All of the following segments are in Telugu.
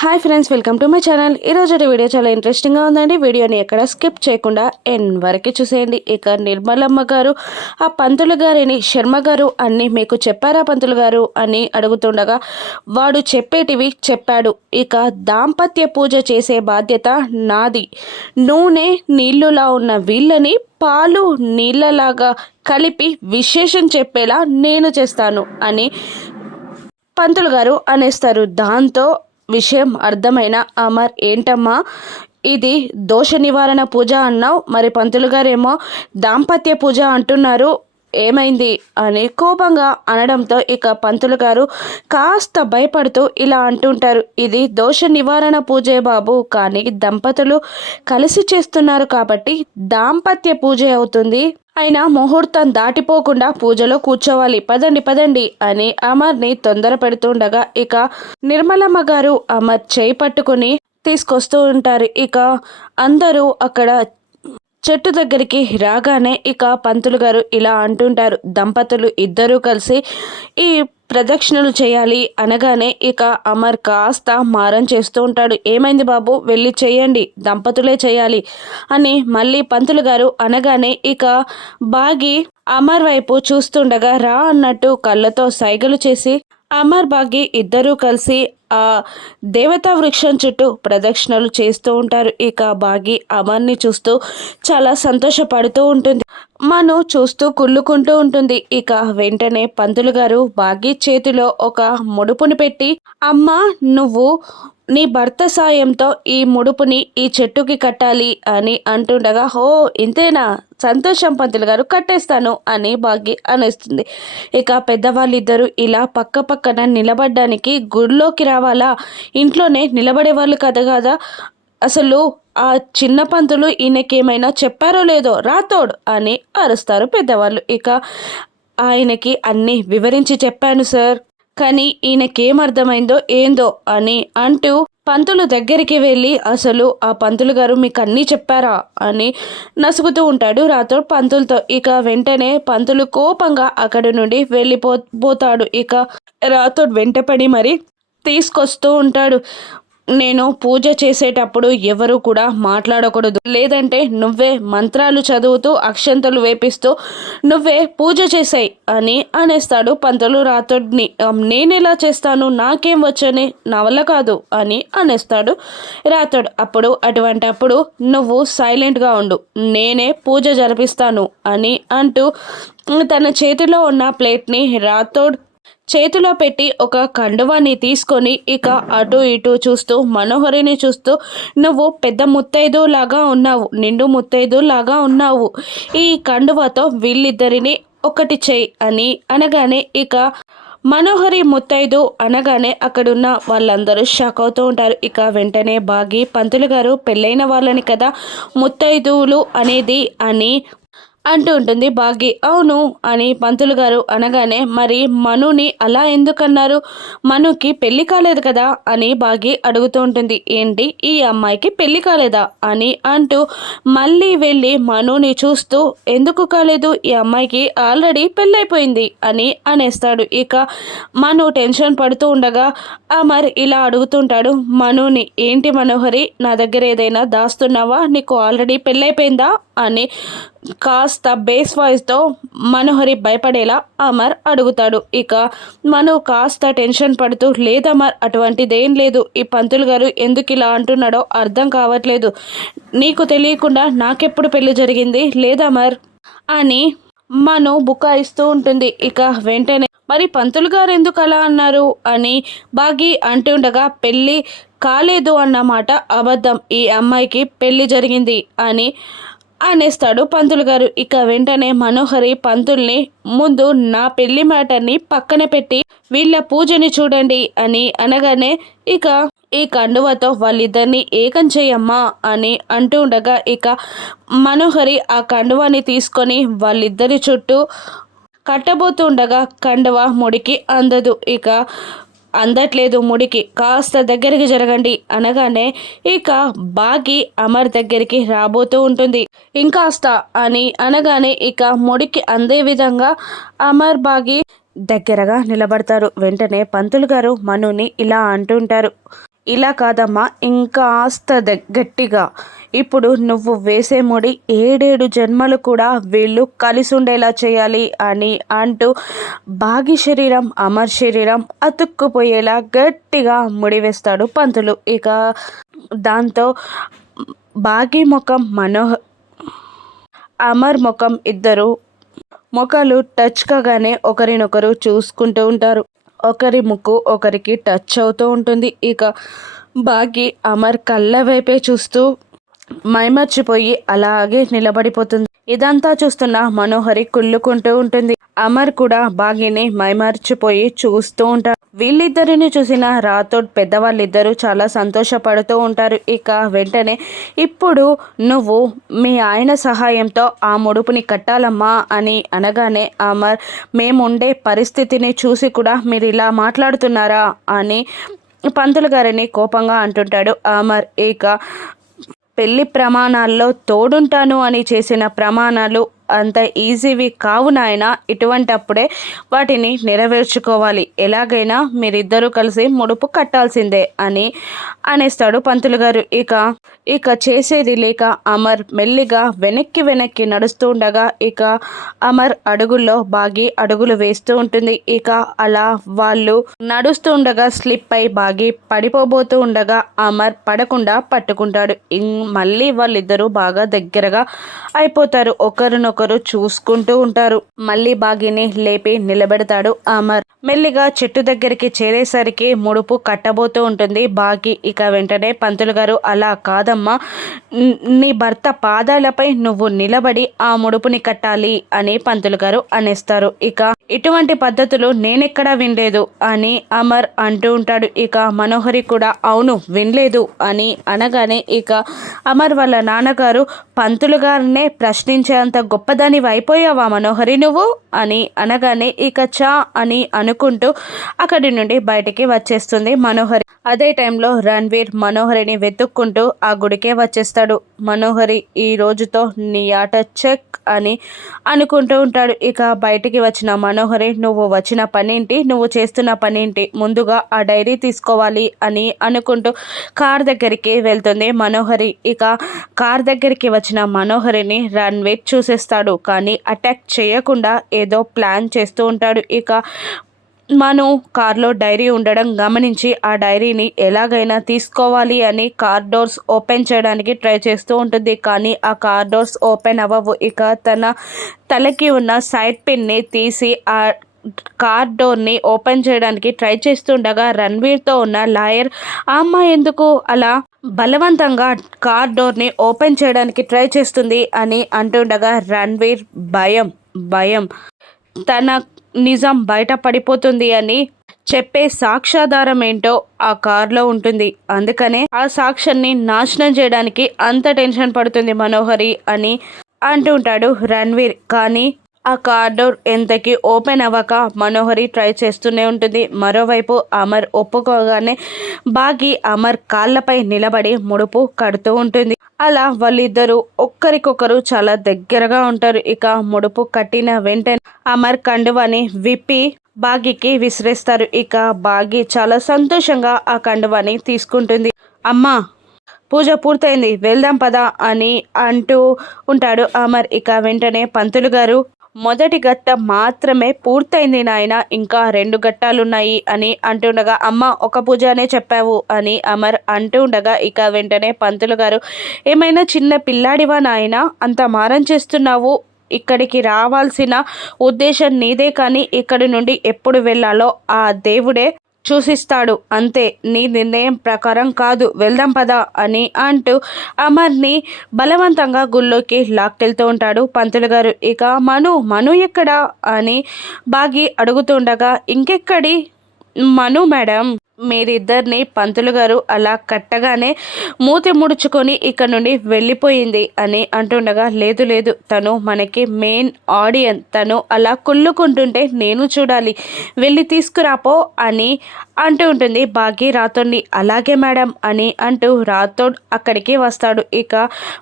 Hi friends welcome to my channel. ఈరోజు వీడియో చాలా ఇంట్రెస్టింగ్గా ఉందండి. వీడియోని ఎక్కడ స్కిప్ చేయకుండా ఎన్ వరకు చూసేయండి. ఇక నిర్మలమ్మ గారు ఆ పంతులు గారిని శర్మ గారు అన్ని మీకు చెప్పారా పంతులు గారు అని అడుగుతుండగా వాడు చెప్పేటివి చెప్పాడు. ఇక దాంపత్య పూజ చేసే బాధ్యత నాది. నూనె నీళ్ళులా ఉన్న వీళ్ళని పాలు నీళ్ళలాగా కలిపి విశేషం చెప్పేలా నేను చేస్తాను అని పంతులు గారు అనేస్తారు. దాంతో విషయం అర్థమైన అమర్ ఏంటమ్మా? ఇది దోష నివారణ పూజ అన్నావు. మరి పంతులు గారేమో దాంపత్య పూజ అంటున్నారు. ఏమైంది? అని కోపంగా అనడంతో ఇక పంతులు గారు కాస్త భయపడుతూ ఇలా అంటుంటారు. ఇది దోష నివారణ పూజే బాబు. కానీ దంపతులు కలిసి చేస్తున్నారు కాబట్టి దాంపత్య పూజ అవుతుంది. అయినా ముహూర్తం దాటిపోకుండా పూజలో కూర్చోవాలి. పదండి పదండి అని అమర్ని తొందర పెడుతుండగా ఇక నిర్మలమ్మ గారు అమర్ చేయి పట్టుకుని తీసుకొస్తూ ఉంటారు. ఇక అందరూ అక్కడ చెట్టు దగ్గరికి రాగానే ఇక పంతులు గారు ఇలా అంటుంటారు దంపతులు ఇద్దరూ కలిసి ఈ ప్రదక్షిణలు చేయాలి అనగానే ఇక అమర్ కాస్త మారం చేస్తూ ఉంటాడు. ఏమైంది బాబు? వెళ్ళి చేయండి దంపతులే చేయాలి అని మళ్ళీ పంతులు గారు అనగానే ఇక బాగి అమర్ వైపు చూస్తుండగా రా అన్నట్టు కళ్ళతో సైగలు చేసి అమర్ బాగి ఇద్దరూ కలిసి ఆ దేవతా వృక్షం చుట్టూ ప్రదక్షిణలు చేస్తూ ఉంటారు. ఇక బాగి అమర్ని చూస్తూ చాలా సంతోషపడుతూ ఉంటుంది. మను చూస్తూ కుళ్ళుకుంటూ ఉంటుంది. ఇక వెంటనే పంతులు గారు బాగి చేతిలో ఒక ముడుపుని పెట్టి అమ్మ నువ్వు నీ భర్త సాయంతో ఈ ముడుపుని ఈ చెట్టుకి కట్టాలి అని అంటుండగా హో ఇంతేనా? సంతోషం పంతులు గారు కట్టేస్తాను అని భాగ్య అనేస్తుంది. ఇక పెద్దవాళ్ళిద్దరూ ఇలా పక్క పక్కన నిలబడ్డానికి గుడిలోకి రావాలా? ఇంట్లోనే నిలబడే వాళ్ళు కదా కదా? అసలు ఆ చిన్న పంతులు ఈయనకేమైనా చెప్పారో లేదో? రాతోడ్ అని అరుస్తారు పెద్దవాళ్ళు. ఇక ఆయనకి అన్నీ వివరించి చెప్పాను సార్. కానీ ఈయనకేమర్థమైందో ఏందో అని అంటూ పంతులు దగ్గరికి వెళ్ళి అసలు ఆ పంతులు గారు మీకు అన్నీ చెప్పారా? అని నసుగుతూ ఉంటాడు రాథోడ్ పంతులతో. ఇక వెంటనే పంతులు కోపంగా అక్కడి నుండి వెళ్ళిపో పోతాడు. ఇక రాతోడు వెంటపడి మరి తీసుకొస్తూ ఉంటాడు. నేను పూజ చేసేటప్పుడు ఎవరు కూడా మాట్లాడకూడదు. లేదంటే నువ్వే మంత్రాలు చదువుతూ అక్షంతలు వేపిస్తూ నువ్వే పూజ చేసాయి అని అనేస్తాడు పంతులు రాతోడిని. నేనెలా చేస్తాను? నాకేం వచ్చని నా వల్ల కాదు అని అనేస్తాడు రాతుడు. అప్పుడు అటువంటి అప్పుడు నువ్వు సైలెంట్గా ఉండు. నేనే పూజ జరిపిస్తాను అని అంటూ తన చేతిలో ఉన్న ప్లేట్ని రాతోడ్ చేతిలో పెట్టి ఒక కండువాని తీసుకొని ఇక అటు ఇటు చూస్తూ మనోహరిని చూస్తూ నువ్వు పెద్ద ముత్తైదు లాగా ఉన్నావు నిండు ముత్తైదు లాగా ఉన్నావు. ఈ కండువతో వీళ్ళిద్దరిని ఒకటి చేయి అని అనగానే ఇక మనోహరి ముత్తైదు అనగానే అక్కడున్న వాళ్ళందరూ షాక్ అవుతూ ఉంటారు. ఇక వెంటనే బాగి పంతులు గారు పెళ్ళైన వాళ్ళని కదా ముత్తైదువులు అనేది అని అంటూ ఉంటుంది భాగ్య అవును అని పంతులు గారు అనగానే మరి మనుని అలా ఎందుకన్నారు? మనుకి పెళ్ళి కాలేదు కదా? అని భాగ్య అడుగుతూ ఉంటుంది. ఏంటి? ఈ అమ్మాయికి పెళ్ళి కాలేదా? అని అంటూ మళ్ళీ వెళ్ళి మనుని చూస్తూ ఎందుకు కాలేదు? ఈ అమ్మాయికి ఆల్రెడీ పెళ్ళైపోయింది అని అనేస్తాడు. ఇక మను టెన్షన్ పడుతూ ఉండగా మరి ఇలా అడుగుతుంటాడు మనుని. ఏంటి మనోహరి? నా దగ్గర ఏదైనా దాస్తున్నావా? నీకు ఆల్రెడీ పెళ్ళైపోయిందా? అని కాస్త బేస్ వాయిస్తో మనోహరి భయపడేలా అమర్ అడుగుతాడు. ఇక మను కాస్త టెన్షన్ పడుతూ లేదమర్ అటువంటిదేం లేదు. ఈ పంతులు గారు ఎందుకు ఇలా అంటున్నాడో అర్థం కావట్లేదు. నీకు తెలియకుండా నాకెప్పుడు పెళ్ళి జరిగింది? లేదమర్ అని మను బుకాయిస్తూ ఉంటుంది. ఇక వెంటనే మరి పంతులు గారు ఎందుకు అలా అన్నారు? అని బాగి అంటుండగా పెళ్ళి కాలేదు అన్నమాట. అబద్ధం. ఈ అమ్మాయికి పెళ్ళి జరిగింది అని అనేస్తాడు పంతులు గారు. ఇక వెంటనే మనోహరి పంతుల్ని ముందు నా పెళ్ళి మాటని పక్కన పెట్టి వీళ్ళ పూజని చూడండి అని అనగానే ఇక ఈ కండువతో వాళ్ళిద్దరిని ఏకం చేయమ్మా అని అంటూ ఉండగా ఇక మనోహరి ఆ కండువాని తీసుకొని వాళ్ళిద్దరి చుట్టూ కట్టబోతుండగా కండువ ముడికి అందదు. ఇక అందట్లేదు ముడికి. కాస్త దగ్గరికి జరగండి అనగానే ఇక బాగి అమర్ దగ్గరికి రాబోతూ ఉంటుంది. ఇంకాస్త అని అనగానే ఇక ముడికి అందే విధంగా అమర్ బాగి దగ్గరగా నిలబడతారు. వెంటనే పంతులు గారు మనుని ఇలా అంటుంటారు. ఇలా కాదమ్మా ఇంకా ఆస్త గట్టిగా ఇప్పుడు నువ్వు వేసే ముడి ఏడేడు జన్మలు కూడా వీళ్ళు కలిసి ఉండేలా చేయాలి అని అంటూ బాగి శరీరం అమర్ శరీరం అతుక్కుపోయేలా గట్టిగా ముడి వేస్తాడు పంతులు. ఇక దాంతో బాగి ముఖం మనోహ అమర్ ముఖం ఇద్దరు ముఖాలు టచ్ కాగానే ఒకరినొకరు చూసుకుంటూ ఉంటారు. ఒకరి ముక్కు ఒకరికి టచ్ అవుతూ ఉంటుంది. ఇక బాగి అమర్ కళ్ళ వైపే చూస్తూ మైమర్చిపోయి అలాగే నిలబడిపోతుంది. ఇదంతా చూస్తున్న మనోహరి కుళ్ళుకుంటూ ఉంటుంది. అమర్ కూడా బాగిని మైమర్చిపోయి చూస్తూ ఉంటారు వీళ్ళిద్దరిని చూసిన రాథోడ్ పెద్దవాళ్ళిద్దరూ చాలా సంతోషపడుతూ ఉంటారు. ఇక వెంటనే ఇప్పుడు నువ్వు మీ ఆయన సహాయంతో ఆ ముడుపుని కట్టాలమ్మా అని అనగానే అమర్ మేముండే పరిస్థితిని చూసి కూడా మీరు ఇలా మాట్లాడుతున్నారా అని పంతులు గారిని కోపంగా అంటుంటాడు అమర్. ఇక పెళ్ళి ప్రమాణాల్లో తోడుంటాను అని చేసిన ప్రమాణాలు అంత ఈజీవి కావు నాయన. ఇటువంటప్పుడే వాటిని నెరవేర్చుకోవాలి. ఎలాగైనా మీరిద్దరూ కలిసి ముడుపు కట్టాల్సిందే అని అనేస్తాడు పంతులు గారు. ఇక ఇక చేసేది లేక అమర్ మెల్లిగా వెనక్కి వెనక్కి నడుస్తూ ఉండగా ఇక అమర్ అడుగుల్లో బాగి అడుగులు వేస్తూ ఉంటుంది. ఇక అలా వాళ్ళు నడుస్తూ ఉండగా స్లిప్ అయి బాగి పడిపోబోతూ ఉండగా అమర్ పడకుండా పట్టుకుంటాడు. ఇం- మళ్ళీ వాళ్ళిద్దరూ బాగా దగ్గరగా అయిపోతారు. ఒకరినొకరు చూసుకుంటూ ఉంటారు. మళ్ళీ బాగిని లేపి నిలబెడతాడు అమర్. మెల్లిగా చెట్టు దగ్గరికి చేరేసరికి ముడుపు కట్టబోతూ ఉంటుంది. బాగి ఇక వెంటనే పంతులు గారు అలా కాదమ్మా. న్- నీ భర్త పాదాలపై నువ్వు నిలబడి ఆ ముడుపుని కట్టాలి అని పంతులు గారు అనేస్తారు. ఇక ఇటువంటి పద్ధతులు నేనెక్కడా వినలేదు అని అమర్ అంటూ ఉంటాడు. ఇక మనోహరి కూడా అవును వినలేదు అని అనగానే ఇక అమర్ వాళ్ళ నాన్నగారు పంతులు గారినే ప్రశ్నించేంత గొప్పదాని అయిపోయావా మనోహరి నువ్వు? అని అనగానే ఇక చా అని అనుకుంటూ అక్కడి నుండి బయటికి వచ్చేస్తుంది మనోహరి. అదే టైంలో రణ్వీర్ మనోహరిని వెతుక్కుంటూ ఆ గుడికే వచ్చేస్తాడు. మనోహరి ఈ రోజుతో నీ ఆట చెక్ అని అనుకుంటూ ఉంటాడు. ఇక బయటికి వచ్చిన మనోహరి నువ్వు వచ్చిన పనేంటి? నువ్వు చేస్తున్న పనేంటి? ముందుగా ఆ డైరీ తీసుకోవాలి అని అనుకుంటూ కార్ దగ్గరికి వెళ్తుంది మనోహరి. ఇక కార్ దగ్గరికి వచ్చిన మనోహరిని రన్వే చూసేస్తాడు. కానీ అటాక్ చేయకుండా ఏదో ప్లాన్ చేస్తూ ఉంటాడు. ఇక మను కార్లో డైరీ ఉండడం గమనించి ఆ డైరీని ఎలాగైనా తీసుకోవాలి అని కార్ డోర్స్ ఓపెన్ చేయడానికి ట్రై చేస్తూ ఉంటుంది. కానీ ఆ కార్ డోర్స్ ఓపెన్ అవ్వవు. ఇక తన తలకి ఉన్న సైడ్ పిన్ని తీసి ఆ కార్ డోర్ని ఓపెన్ చేయడానికి ట్రై చేస్తుండగా రణ్వీర్తో ఉన్న లాయర్ ఆ అమ్మాయి ఎందుకు అలా బలవంతంగా కార్ డోర్ని ఓపెన్ చేయడానికి ట్రై చేస్తుంది? అని అంటుండగా రణ్వీర్ భయం భయం. తన నిజం బయట పడిపోతుంది అని చెప్పే సాక్ష్యాధారం ఏంటో ఆ కార్లో ఉంటుంది. అందుకనే ఆ సాక్ష్యాన్ని నాశనం చేయడానికి అంత టెన్షన్ పడుతుంది మనోహరి అని అంటుంటాడు రణ్వీర్. కానీ ఆ కార్ డోర్ ఎంతకి ఓపెన్ అవ్వక మనోహరి ట్రై చేస్తూనే ఉంటుంది. మరోవైపు అమర్ ఒప్పుకోగానే బాగి అమర్ కాళ్ళపై నిలబడి ముడుపు కడుతూ ఉంటుంది. అలా వాళ్ళిద్దరూ ఒక్కరికొకరు చాలా దగ్గరగా ఉంటారు. ఇక ముడుపు కట్టిన వెంటనే అమర్ కండువాని విప్పి బాగికి విసిరేస్తారు. ఇక బాగి చాలా సంతోషంగా ఆ కండువాని తీసుకుంటుంది. అమ్మా పూజ పూర్తయింది. వెళ్దాం పదా అని అంటూ ఉంటాడు అమర్. ఇక వెంటనే పంతులు గారు మొదటి గట్ట మాత్రమే పూర్తయింది నాయన. ఇంకా రెండు గట్టాలున్నాయి అని అంటుండగా అమ్మ ఒక పూజనే చెప్పావు అని అమర్ అంటూ ఉండగా ఇక వెంటనే పంతులు గారు ఏమైనా చిన్న పిల్లాడివా నాయన? అంత మారం చేస్తున్నావు. ఇక్కడికి రావాల్సిన ఉద్దేశం నీదే కానీ ఇక్కడి నుండి ఎప్పుడు వెళ్ళాలో ఆ దేవుడే చూసిస్తాడు. అంతే నీ నిర్ణయం ప్రకారం కాదు వెళ్దాం పదా అని అంటూ అమర్ని బలవంతంగా గుళ్ళోకి లాక్కెళ్తూ ఉంటాడు పంతులు గారు. ఇక మను మను ఎక్కడా అని బాగి అడుగుతుండగా ఇంకెక్కడి? మను మేడం. మీరిద్దరిని పంతులు గారు అలా కట్టగానే మూతి ముడుచుకొని ఇక్కడ నుండి వెళ్ళిపోయింది అని అంటుండగా లేదు లేదు తను మనకి మెయిన్ ఆడియన్ తను అలా కుళ్ళుకుంటుంటే నేను చూడాలి వెళ్ళి తీసుకురాపో అని అంటూ ఉంటుంది బాగి రాతోడ్ని అలాగే మేడం అని అంటూ రాథోడ్ అక్కడికి వస్తాడు. ఇక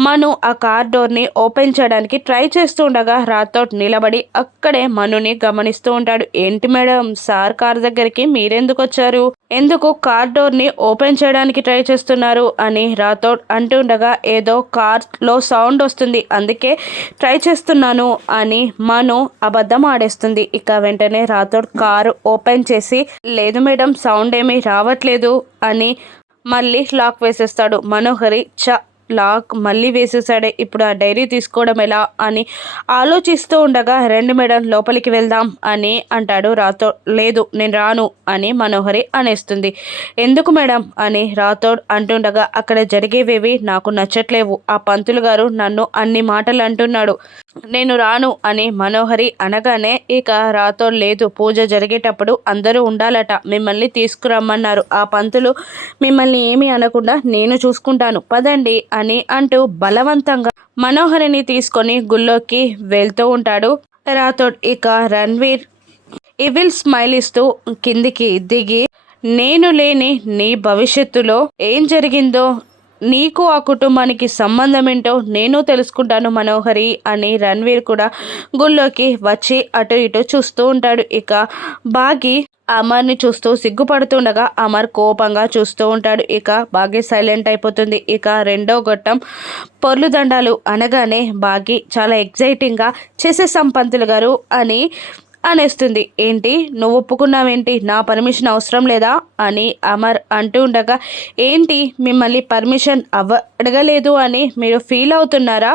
మను ఆ కార్ డోర్ని ఓపెన్ చేయడానికి ట్రై చేస్తూ ఉండగా రాథోడ్ నిలబడి అక్కడే మనుని గమనిస్తూ ఉంటాడు. ఏంటి మేడం సార్ కార్ దగ్గరికి మీరెందుకు వచ్చారు? ఎందుకు కార్ డోర్ని ఓపెన్ చేయడానికి ట్రై చేస్తున్నారు అని రాథోడ్ అంటుండగా ఏదో కార్లో సౌండ్ వస్తుంది అందుకే ట్రై చేస్తున్నాను అని మను అబద్ధం ఆడేస్తుంది. ఇక వెంటనే రాథోడ్ కారు ఓపెన్ చేసి లేదు మేడం సౌండ్ ఏమీ రావట్లేదు అని మళ్ళీ లాక్ వేసేస్తాడు. మనోహరి చ లాక్ మళ్ళీ వేసేసాడే ఇప్పుడు ఆ డైరీ తీసుకోవడం ఎలా అని ఆలోచిస్తూ ఉండగా రెండు మేడం లోపలికి వెళ్దాం అని అంటాడు. రాథోడ్ లేదు నేను రాను అని మనోహరి అనేస్తుంది. ఎందుకు మేడం? అని రాథోడ్ అంటుండగా అక్కడ జరిగేవేవి నాకు నచ్చట్లేవు. ఆ పంతులు గారు నన్ను అన్ని మాటలు అంటున్నాడు. నేను రాను అని మనోహరి అనగానే ఇక రాతో లేదు. పూజ జరిగేటప్పుడు అందరూ ఉండాలట. మిమ్మల్ని తీసుకురమ్మన్నారు. ఆ పంతులు మిమ్మల్ని ఏమీ అనకుండా నేను చూసుకుంటాను. పదండి అని అంటూ బలవంతంగా మనోహరిని తీసుకొని గుళ్ళోకి వెళ్తూ ఉంటాడు రాథోడ్ ఇక రణ్వీర్ ఇవిల్ స్మైల్ ఇస్తూ కిందికి దిగి నేను లేని నీ భవిష్యత్తులో ఏం జరిగిందో నీకు ఆ కుటుంబానికి సంబంధం ఏంటో నేను తెలుసుకుంటాను మనోహరి అని రణ్వీర్ కూడా గుళ్ళోకి వచ్చి అటు ఇటు చూస్తూ ఉంటాడు. ఇక బాగి అమర్ని చూస్తూ సిగ్గుపడుతుండగా అమర్ కోపంగా చూస్తూ ఉంటాడు. ఇక బాగి సైలెంట్ అయిపోతుంది. ఇక రెండో గొట్టం పొర్లు దండాలు అనగానే బాగి చాలా ఎగ్జైటింగ్గా చేసేసాం పంతులు గారు అని అనేస్తుంది. ఏంటి? నువ్వు ఒప్పుకున్నావేంటి నా పర్మిషన్ అవసరం లేదా? అని అమర్ అంటూ ఉండగా ఏంటి? మిమ్మల్ని పర్మిషన్ అవ్వ అడగలేదు అని మీరు ఫీల్ అవుతున్నారా?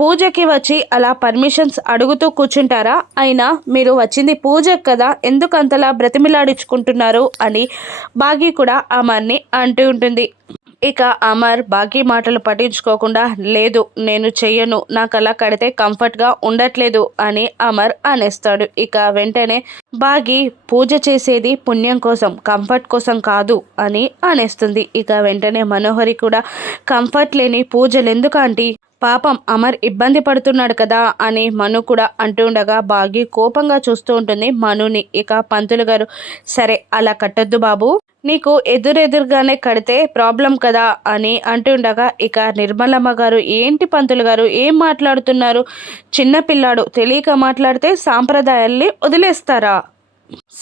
పూజకి వచ్చి అలా పర్మిషన్స్ అడుగుతూ కూర్చుంటారా? అయినా మీరు వచ్చింది పూజ కదా? ఎందుకంతలా బ్రతిమిలాడించుకుంటున్నారు? అని బాగి కూడా అమర్ని అంటూ ఉంటుంది. ఇక అమర్ బాకీ మాటలు పట్టించుకోకుండా లేదు నేను చెయ్యను నాకు అలా కడితే కంఫర్ట్గా ఉండట్లేదు అని అమర్ అనేస్తాడు. ఇక వెంటనే బాగి పూజ చేసేది పుణ్యం కోసం కంఫర్ట్ కోసం కాదు అని అనేస్తుంది. ఇక వెంటనే మనోహరి కూడా కంఫర్ట్ లేని పూజలు ఎందుకు ఆంటీ? పాపం అమర్ ఇబ్బంది పడుతున్నాడు కదా అని మను కూడా అంటుండగా బాగి కోపంగా చూస్తూ ఉంటుంది మనుని. ఇక పంతులు గారు సరే అలా కట్టొద్దు బాబు నీకు ఎదురెదురుగానే కడితే ప్రాబ్లం కదా అని అంటుండగా ఇక నిర్మలమ్మ గారు ఏంటి పంతులు గారు ఏం మాట్లాడుతున్నారు? చిన్నపిల్లాడు తెలియక మాట్లాడితే సాంప్రదాయాల్ని వదిలేస్తారా?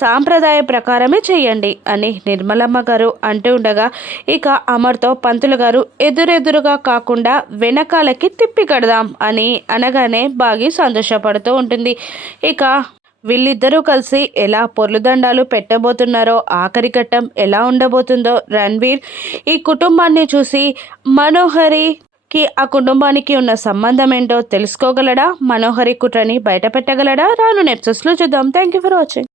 సాంప్రదాయ ప్రకారమే చెయ్యండి అని నిర్మలమ్మ గారు అంటూ ఉండగా ఇక అమర్తో పంతులు గారు ఎదురెదురుగా కాకుండా వెనకాలకి తిప్పి కడదాం అని అనగానే బాగి సంతోషపడుతూ ఉంటుంది. ఇక వీళ్ళిద్దరూ కలిసి ఎలా పొర్లుదండాలు పెట్టబోతున్నారో ఆఖరి ఘట్టం ఎలా ఉండబోతుందో రణ్వీర్ ఈ కుటుంబాన్ని చూసి మనోహరి కి ఆ కుటుంబానికి ఉన్న సంబంధం ఏంటో తెలుసుకోగలడా? మనోహరి కుట్రని బయట పెట్టగలడా రాను నెప్సెస్లో చూద్దాం. Thank you for watching